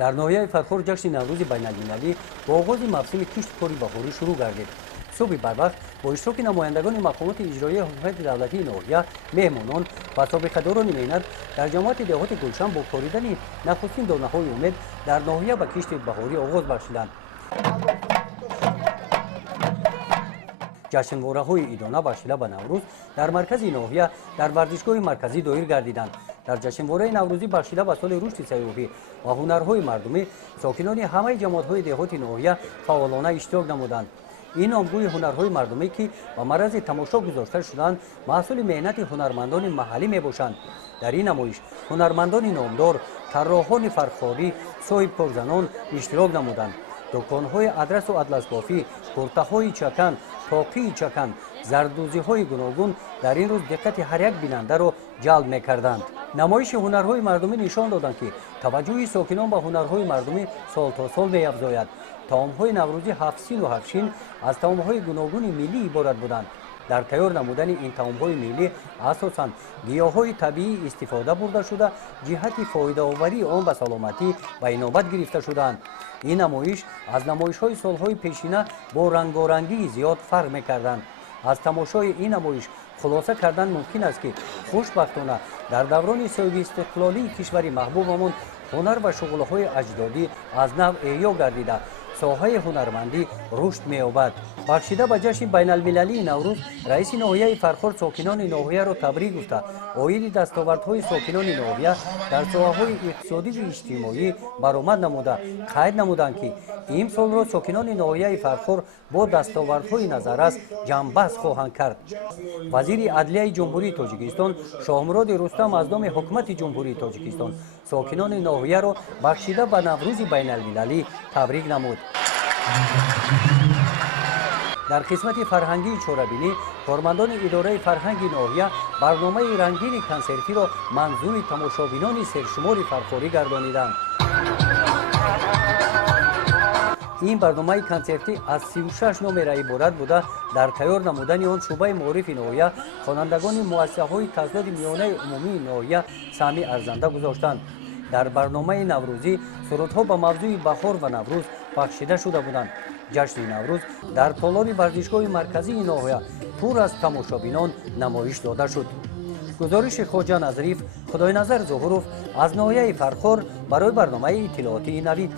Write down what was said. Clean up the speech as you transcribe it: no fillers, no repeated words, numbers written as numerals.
дар ноҳияи Фархор ҷашни Наврӯзи байналмилалӣ бо оғози мавсими кишти кори баҳорӣ шурӯъ гардид. субҳи барвақт бо иштироки намояндагони мақомоти иҷроияи ҳукумати давлатии ноҳия, меҳмонон ва собиқадорони меҳнат дар ҷамоати деҳоти Гулшан бо коридани нахустин донаҳои умед дар ноҳия ба кишти баҳорӣ оғоз бахшиданд. ҷашнвораҳои идона бахшида ба Наврӯз дар маркази ноҳия дар варзишгоҳи марказӣ доир гардиданд. дар ҷашнвораи наврӯзӣ бахшида ба соли рушди сайёҳӣ ва ҳунарҳои мардумӣ сокинони ҳамаи ҷамоатҳои деҳоти ноҳия фаъолона иштирок намуданд. ин номгӯи ҳунарҳои мардумӣ ки ба марази тамошо гузошта шуданд маҳсули меҳнати ҳунармандони маҳаллӣ мебошанд. дар ин намоиш ҳунармандони номдор, тарроҳони фархорӣ, соҳибкорзанон иштирок намуданд. дуконҳои адрасу атласбофӣ, куртаҳои чакан, тоқии чакан, зардӯзиҳои гуногун дар ин рӯз диққати ҳар як бинандаро ҷалб мекарданд. намоиши ҳунарҳои мардумӣ нишон доданд ки таваҷҷӯҳи сокинон ба ҳунарҳои мардумӣ сол то сол меафзояд. таомҳои наврӯзӣ ҳафсину ҳафшин аз таомҳои гуногуни миллӣ иборат буданд. дар тайёр намудани ин таомҳои миллӣ асосан гиёҳҳои табиӣ истифода бурда шуда ҷиҳати фоидаоварии он ба саломатӣ ба инобат гирифта шудаанд. ин намоиш аз намоишҳои солҳои пешина бо рангорангии зиёд фарқ мекарданд. аз тамошои ин намоиш хулоса кардан мумкин аст ки хушбахтона дар даврони соҳибистиқлолии кишвари маҳбубамон ҳунар ва шуғулҳои аҷдодӣ аз нав эҳё гардида соҳаи ҳунармандӣ рушд меёбад. бахшида ба ҷашни байналмилалии Наврӯз, раиси ноҳияи Фархор сокинони ноҳияро табрик гуфта оиди дастовардҳои сокинони ноҳия дар соҳаҳои иқтисодиву иҷтимоӣ баромад намуда қайд намуданд ки имсолро сокинони ноҳияи Фархор бо дастовардҳои назаррас ҷамъбаҳс хоҳанд кард. вазири адлияи ҷумҳурии Тоҷикистон Шоҳмуроди Рустам аз номи ҳукумати ҷумҳурии Тоҷикистон сокинони ноҳияро бахшида ба Наврӯзи байналмилалӣ табрик намуд. дар қисмати фарҳангии чорабинӣ кормандони идораи фарҳанги ноҳия барномаи рангини консертиро манзури тамошобинони сершумори фархорӣ гардониданд. ин барномаи консертӣ аз 36 номера иборат буда дар тайёр намудани он шӯъбаи маорифи ноҳия хонандагони муассисаҳои таҳсилоти миёнаи умумии ноҳия саҳми арзанда гузоштанд. дар барномаи наврӯзӣ сурудҳо ба мавзӯи баҳор ва наврӯз бахшида шуда буданд. ҷашни наврӯз дар толони варзишгоҳи марказии ноҳия пур аз тамошобинон намоиш дода шуд. гузориши хоҷа Назриф, Худойназар Зуҳуров аз ноҳияи Фархор барои барномаи иттилоотии Навид.